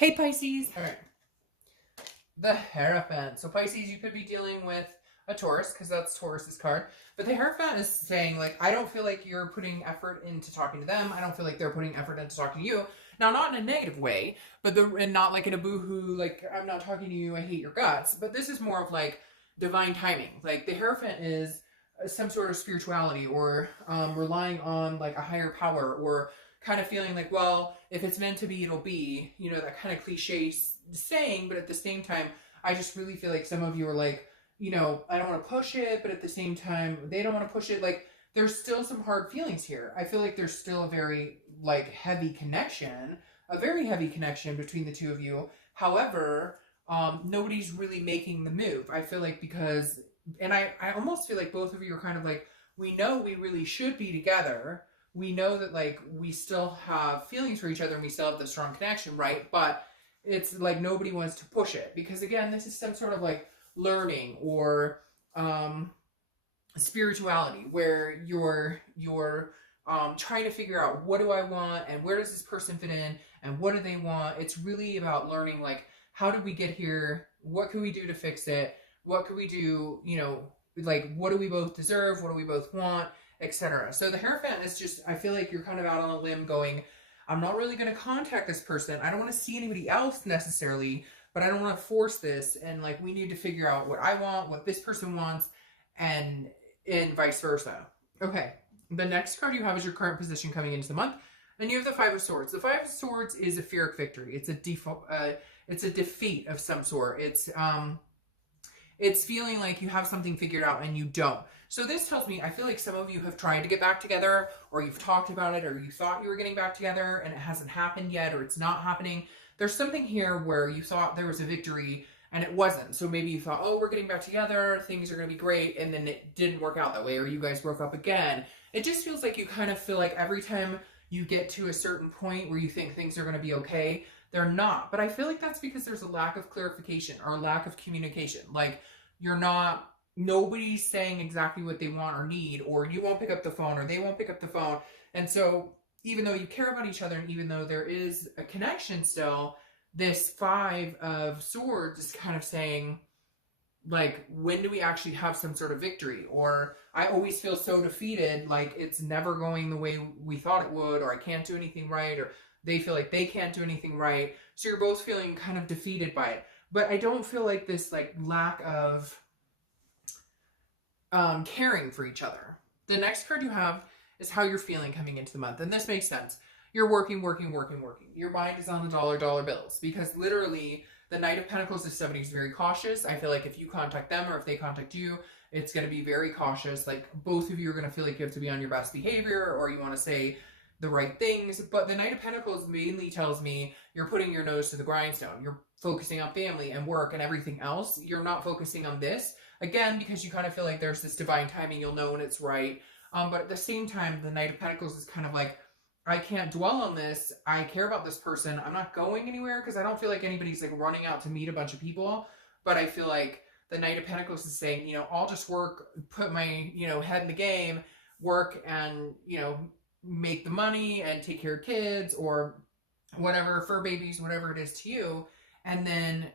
Hey Pisces! Alright. The Hierophant. So Pisces, you could be dealing with a Taurus, because that's Taurus's card. But the Hierophant is saying, like, I don't feel like you're putting effort into talking to them. I don't feel like they're putting effort into talking to you. Now, not in a negative way, but and not like in a boohoo, like, I'm not talking to you, I hate your guts. But this is more of like divine timing. Like, the Hierophant is some sort of spirituality, or relying on like a higher power, or kind of feeling like, well, if it's meant to be, it'll be, you know, that kind of cliche saying. But at the same time, I just really feel like some of you are like, you know, I don't want to push it, but at the same time, they don't want to push it. Like, there's still some hard feelings here. I feel like there's still a very, like, heavy connection, a very heavy connection between the two of you. However, nobody's really making the move. I feel like because, and I almost feel like both of you are kind of like, we know we really should be together. We know that, like, we still have feelings for each other and we still have the strong connection, right? But it's like nobody wants to push it because, again, this is some sort of like learning or spirituality where you're trying to figure out, what do I want and where does this person fit in and what do they want. It's really about learning, like, how did we get here? What can we do to fix it? What can we do, you know, like, what do we both deserve? What do we both want? Etc. So the Hierophant is just, I feel like you're kind of out on a limb going, I'm not really going to contact this person. I don't want to see anybody else necessarily, but I don't want to force this. And, like, we need to figure out what I want, what this person wants, and vice versa. Okay. The next card you have is your current position coming into the month. Then you have the Five of Swords. The Five of Swords is a Pyrrhic victory. It's a defeat of some sort. It's feeling like you have something figured out and you don't. So this tells me, I feel like some of you have tried to get back together, or you've talked about it, or you thought you were getting back together and it hasn't happened yet, or it's not happening. There's something here where you thought there was a victory and it wasn't. So maybe you thought, oh, we're getting back together, things are going to be great, and then it didn't work out that way, or you guys broke up again. It just feels like you kind of feel like every time you get to a certain point where you think things are going to be okay, they're not. But I feel like that's because there's a lack of clarification or a lack of communication. Like, nobody's saying exactly what they want or need, or you won't pick up the phone or they won't pick up the phone. And so even though you care about each other and even though there is a connection still, this Five of Swords is kind of saying, like, when do we actually have some sort of victory? Or I always feel so defeated, like it's never going the way we thought it would, or I can't do anything right, or they feel like they can't do anything right. So you're both feeling kind of defeated by it. But I don't feel like this, like, lack of caring for each other. The next card you have is how you're feeling coming into the month. And this makes sense. You're working. Your mind is on the dollar bills, because literally the Knight of Pentacles is somebody who's very cautious. I feel like if you contact them or if they contact you, it's going to be very cautious. Like, both of you are going to feel like you have to be on your best behavior, or you want to say the right things. But the Knight of Pentacles mainly tells me you're putting your nose to the grindstone. You're focusing on family and work and everything else. You're not focusing on this. Again, because you kind of feel like there's this divine timing, you'll know when it's right. But at the same time, the Knight of Pentacles is kind of like, I can't dwell on this. I care about this person. I'm not going anywhere, because I don't feel like anybody's, like, running out to meet a bunch of people. But I feel like the Knight of Pentacles is saying, you know, I'll just work, put my, you know, head in the game, work and, you know, make the money and take care of kids or whatever, fur babies, whatever it is to you. And then,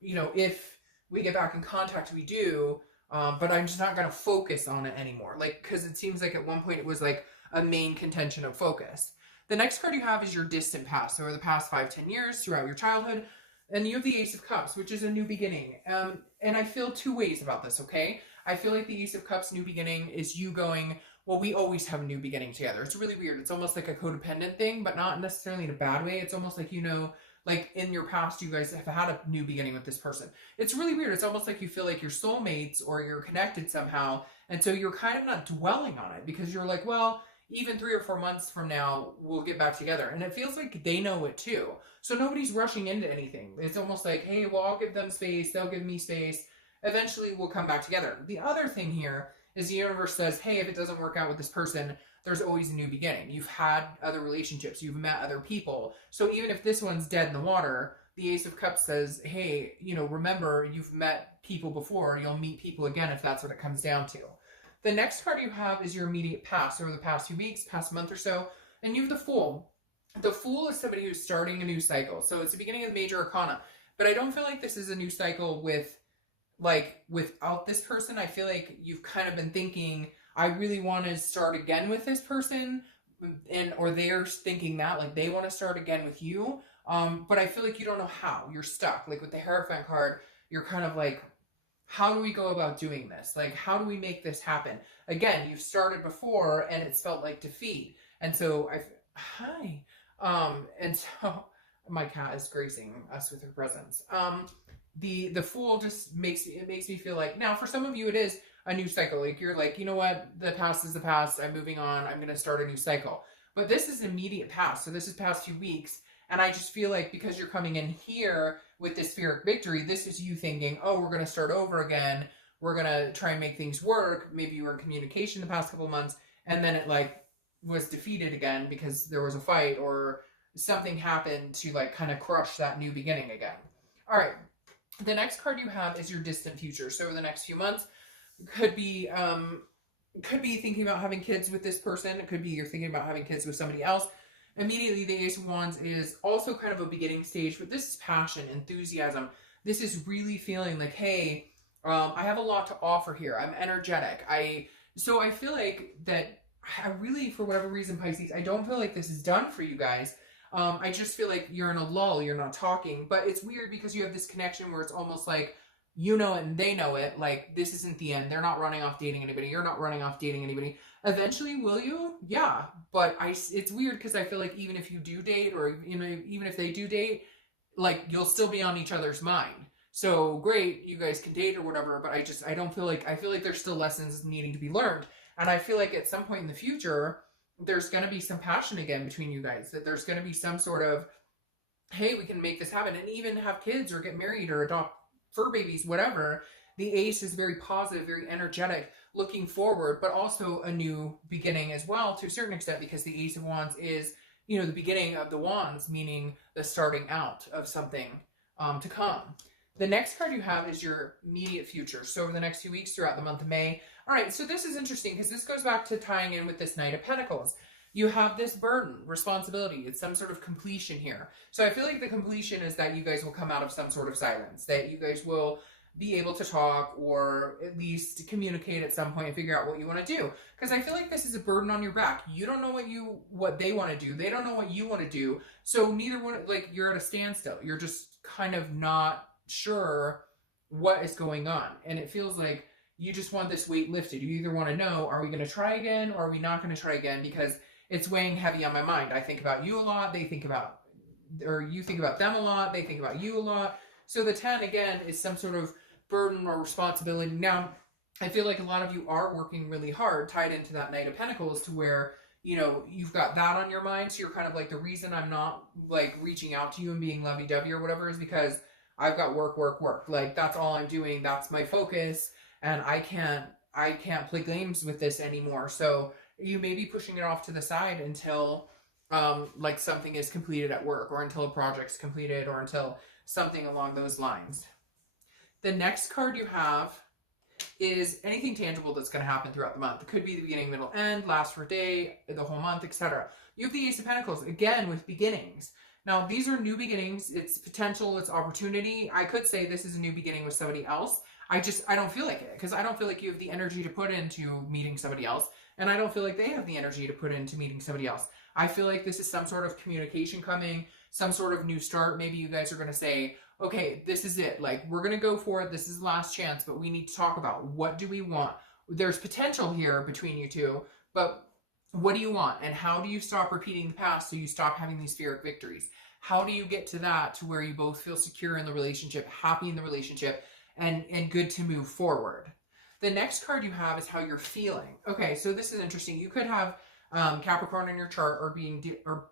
you know, if we get back in contact, we do, but I'm just not going to focus on it anymore. Like, because it seems like at one point it was like a main contention of focus. The next card you have is your distant past, so over the past 5-10 years throughout your childhood. And you have the Ace of Cups, which is a new beginning. And I feel two ways about this, okay? I feel like the Ace of Cups new beginning is you going, well, we always have a new beginning together. It's really weird. It's almost like a codependent thing, but not necessarily in a bad way. It's almost like, you know, like in your past, you guys have had a new beginning with this person. It's really weird. It's almost like you feel like you're soulmates or you're connected somehow. And so you're kind of not dwelling on it, because you're like, well, even 3 or 4 months from now, we'll get back together. And it feels like they know it too. So nobody's rushing into anything. It's almost like, hey, well, I'll give them space. They'll give me space. Eventually, we'll come back together. The other thing here is the universe says, hey, if it doesn't work out with this person, there's always a new beginning. You've had other relationships. You've met other people. So even if this one's dead in the water, the Ace of Cups says, hey, you know, remember, you've met people before. You'll meet people again if that's what it comes down to. The next card you have is your immediate past, over the past few weeks, past month or so. And you have the Fool. The Fool is somebody who's starting a new cycle. So it's the beginning of the major arcana. But I don't feel like this is a new cycle with, like, without this person. I feel like you've kind of been thinking, I really want to start again with this person, and or they're thinking that, like, they want to start again with you. But I feel like you don't know how. You're stuck. Like with the Hierophant card, you're kind of like, how do we go about doing this? Like, how do we make this happen? Again, you've started before and it's felt like defeat. And so and so my cat is gracing us with her presence. The Fool just makes me feel like, now for some of you it is a new cycle. Like you're like, you know what, the past is the past, I'm moving on, I'm gonna start a new cycle. But this is immediate past, so this is past 2 weeks, and I just feel like because you're coming in here with this Spheric Victory, this is you thinking, oh, we're gonna start over again, we're gonna try and make things work. Maybe you were in communication the past couple of months, and then it like was defeated again because there was a fight or something happened to like kind of crush that new beginning again. All right, the next card you have is your distant future. So over the next few months, could be thinking about having kids with this person. It could be you're thinking about having kids with somebody else. Immediately, the Ace of Wands is also kind of a beginning stage, but this is passion, enthusiasm. This is really feeling like, hey, I have a lot to offer here. I'm energetic. So I feel like that I really, for whatever reason, Pisces, I don't feel like this is done for you guys. I just feel like you're in a lull, you're not talking, but it's weird because you have this connection where it's almost like you know it and they know it, like this isn't the end. They're not running off dating anybody. You're not running off dating anybody. Eventually, will you? Yeah, but it's weird because I feel like even if you do date, or you know, even if they do date, like you'll still be on each other's mind. So great, you guys can date or whatever, but I feel like there's still lessons needing to be learned. And I feel like at some point in the future, there's going to be some passion again between you guys, that there's going to be some sort of, hey, we can make this happen, and even have kids or get married or adopt fur babies, whatever. The Ace is very positive, very energetic, looking forward, but also a new beginning as well to a certain extent, because the Ace of Wands is, you know, the beginning of the wands, meaning the starting out of something to come. The next card you have is your immediate future. So over the next few weeks throughout the month of May. All right, so this is interesting because this goes back to tying in with this Knight of Pentacles. You have this burden, responsibility. It's some sort of completion here. So I feel like the completion is that you guys will come out of some sort of silence, that you guys will be able to talk or at least communicate at some point and figure out what you want to do. Because I feel like this is a burden on your back. You don't know what they want to do. They don't know what you want to do. So neither one, like, you're at a standstill. You're just kind of not sure what is going on. And it feels like you just want this weight lifted. You either want to know, are we going to try again or are we not going to try again? Because it's weighing heavy on my mind. I think about you a lot. They think about, or you think about them a lot. They think about you a lot. So the 10, again, is some sort of burden or responsibility. Now, I feel like a lot of you are working really hard, tied into that Knight of Pentacles, to where, you know, you've got that on your mind. So you're kind of like, the reason I'm not like reaching out to you and being lovey-dovey or whatever is because I've got work. Like, that's all I'm doing. That's my focus. And I can't play games with this anymore. So you may be pushing it off to the side until like something is completed at work, or until a project's completed, or until something along those lines. The next card you have is anything tangible that's going to happen throughout the month. It could be the beginning, middle, end, last for a day, the whole month, etc. You have the Ace of Pentacles, again, with beginnings. Now, these are new beginnings. It's potential, it's opportunity. I could say this is a new beginning with somebody else. I don't feel like it, because I don't feel like you have the energy to put into meeting somebody else, and I don't feel like they have the energy to put into meeting somebody else. I feel like this is some sort of communication coming, some sort of new start. Maybe you guys are going to say, okay, this is it. Like, we're going to go for it. This is the last chance, but we need to talk about, what do we want? There's potential here between you two, but what do you want? And how do you stop repeating the past so you stop having these Spheric victories? How do you get to that, to where you both feel secure in the relationship, happy in the relationship, and good to move forward? The next card you have is how you're feeling. Okay, so this is interesting. You could have Capricorn in your chart, or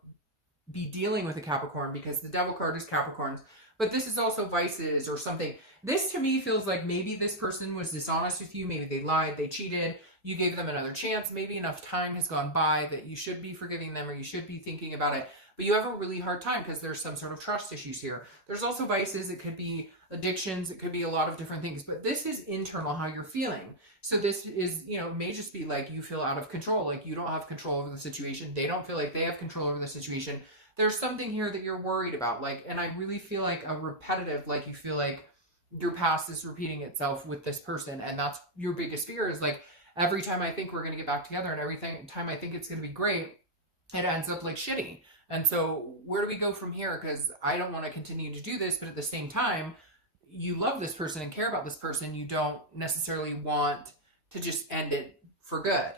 be dealing with a Capricorn, because the Devil card is Capricorns. But this is also vices or something. This to me feels like maybe this person was dishonest with you. Maybe they lied, they cheated. You gave them another chance. Maybe enough time has gone by that you should be forgiving them, or you should be thinking about it. But you have a really hard time because there's some sort of trust issues here. There's also vices. It could be addictions. It could be a lot of different things. But this is internal, how you're feeling. So this is, you know, it may just be like you feel out of control. Like you don't have control over the situation. They don't feel like they have control over the situation. there's something here that you're worried about. Like, and I really feel like a repetitive, like you feel like your past is repeating itself with this person. And that's your biggest fear, is like, every time I think we're going to get back together and time I think it's going to be great, it ends up like shitty. And so where do we go from here? Because I don't want to continue to do this, but at the same time, you love this person and care about this person. You don't necessarily want to just end it for good.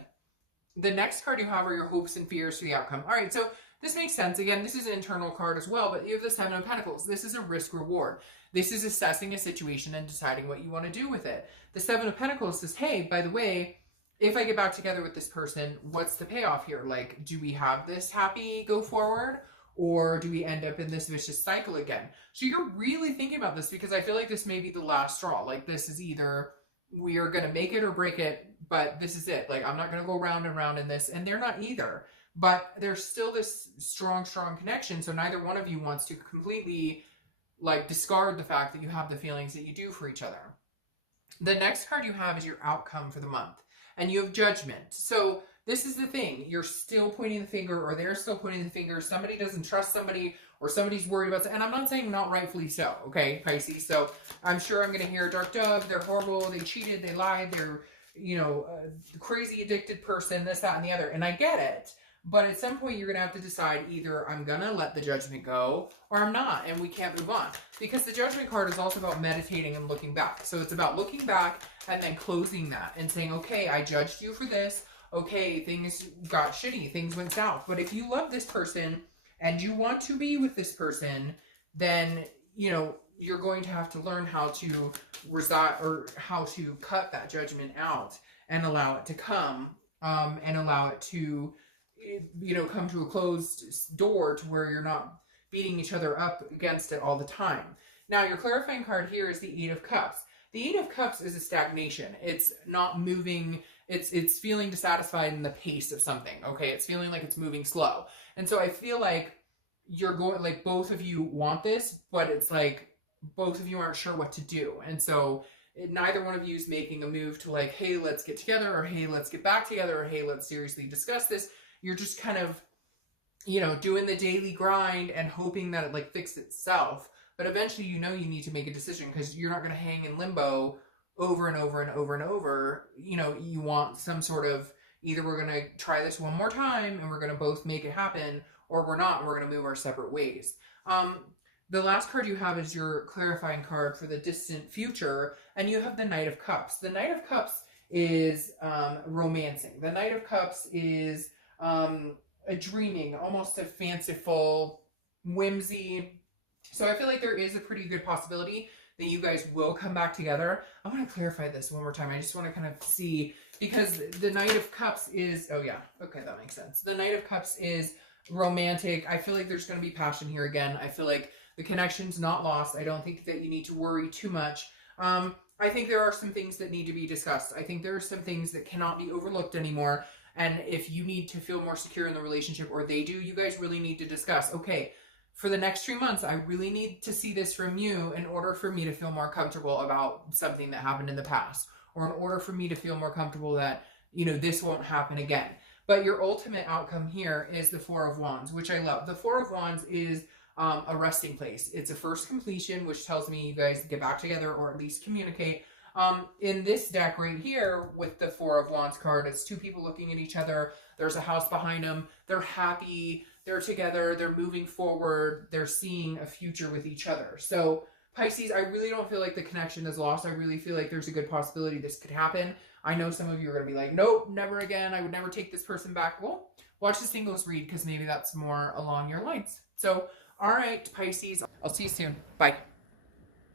The next card you have are your hopes and fears for the outcome. All right, so this makes sense. Again, this is an internal card as well, but you have the Seven of Pentacles. This is a risk reward. This is assessing a situation and deciding what you want to do with it. The Seven of Pentacles says, hey, by the way, if I get back together with this person, what's the payoff here? Like, do we have this happy go forward, or do we end up in this vicious cycle again? So you're really thinking about this, because I feel like this may be the last straw. Like, this is either we are going to make it or break it, but this is it. Like, I'm not going to go round and round in this, and they're not either. But there's still this strong, strong connection. So neither one of you wants to completely, like, discard the fact that you have the feelings that you do for each other. The next card you have is your outcome for the month. And you have Judgment. So this is the thing. You're still pointing the finger, or they're still pointing the finger. Somebody doesn't trust somebody, or somebody's worried about it. And I'm not saying not rightfully so, okay, Pisces? So I'm sure I'm going to hear dark dove, they're horrible, they cheated, they lied, they're, you know, a crazy addicted person, this, that, and the other. And I get it. But at some point, you're going to have to decide, either I'm going to let the judgment go, or I'm not, and we can't move on. Because the Judgment card is also about meditating and looking back. So it's about looking back and then closing that and saying, okay, I judged you for this. Okay, things got shitty. Things went south. But if you love this person and you want to be with this person, then, you know, you're going to have to learn how to reside, or how to cut that judgment out and allow it to come, and allow it to, you know, come to a closed door, to where you're not beating each other up against it all the time. Now, your clarifying card here is the Eight of Cups. The Eight of Cups is a stagnation. It's not moving. It's feeling dissatisfied in the pace of something. Okay, it's feeling like it's moving slow. And so I feel like you're going, like, both of you want this, but it's like both of you aren't sure what to do. And so neither one of you is making a move to, like, hey, let's get together, or hey, let's get back together, or hey, let's seriously discuss this. You're just kind of, you know, doing the daily grind and hoping that it, like, fixes itself. But eventually, you know, you need to make a decision, because you're not going to hang in limbo over and over and over and over. You know, you want some sort of, either we're going to try this one more time and we're going to both make it happen, or we're not, and we're going to move our separate ways. The last card you have is your clarifying card for the distant future, and you have the Knight of Cups. The Knight of Cups is romancing. The Knight of Cups is a dreaming, almost a fanciful whimsy. So I feel like there is a pretty good possibility that you guys will come back together. I want to clarify this one more time. I just want to kind of see, because the Knight of Cups is, oh yeah, okay, that makes sense. The Knight of Cups is romantic. I feel like there's going to be passion here again. I feel like the connection's not lost. I don't think that you need to worry too much. I think there are some things that need to be discussed. I think there are some things that cannot be overlooked anymore. And if you need to feel more secure in the relationship, or they do, you guys really need to discuss, okay, for the next 3 months, I really need to see this from you in order for me to feel more comfortable about something that happened in the past, or in order for me to feel more comfortable that, you know, this won't happen again. But your ultimate outcome here is the Four of Wands, which I love. The Four of Wands is a resting place. It's a first completion, which tells me you guys get back together, or at least communicate. In this deck right here with the Four of Wands card, it's two people looking at each other. There's a house behind them. They're happy. They're together. They're moving forward. They're seeing a future with each other. So Pisces, I really don't feel like the connection is lost. I really feel like there's a good possibility this could happen. I know some of you are going to be like, nope, never again. I would never take this person back. Well, watch the singles read, because maybe that's more along your lines. So, all right, Pisces, I'll see you soon. Bye.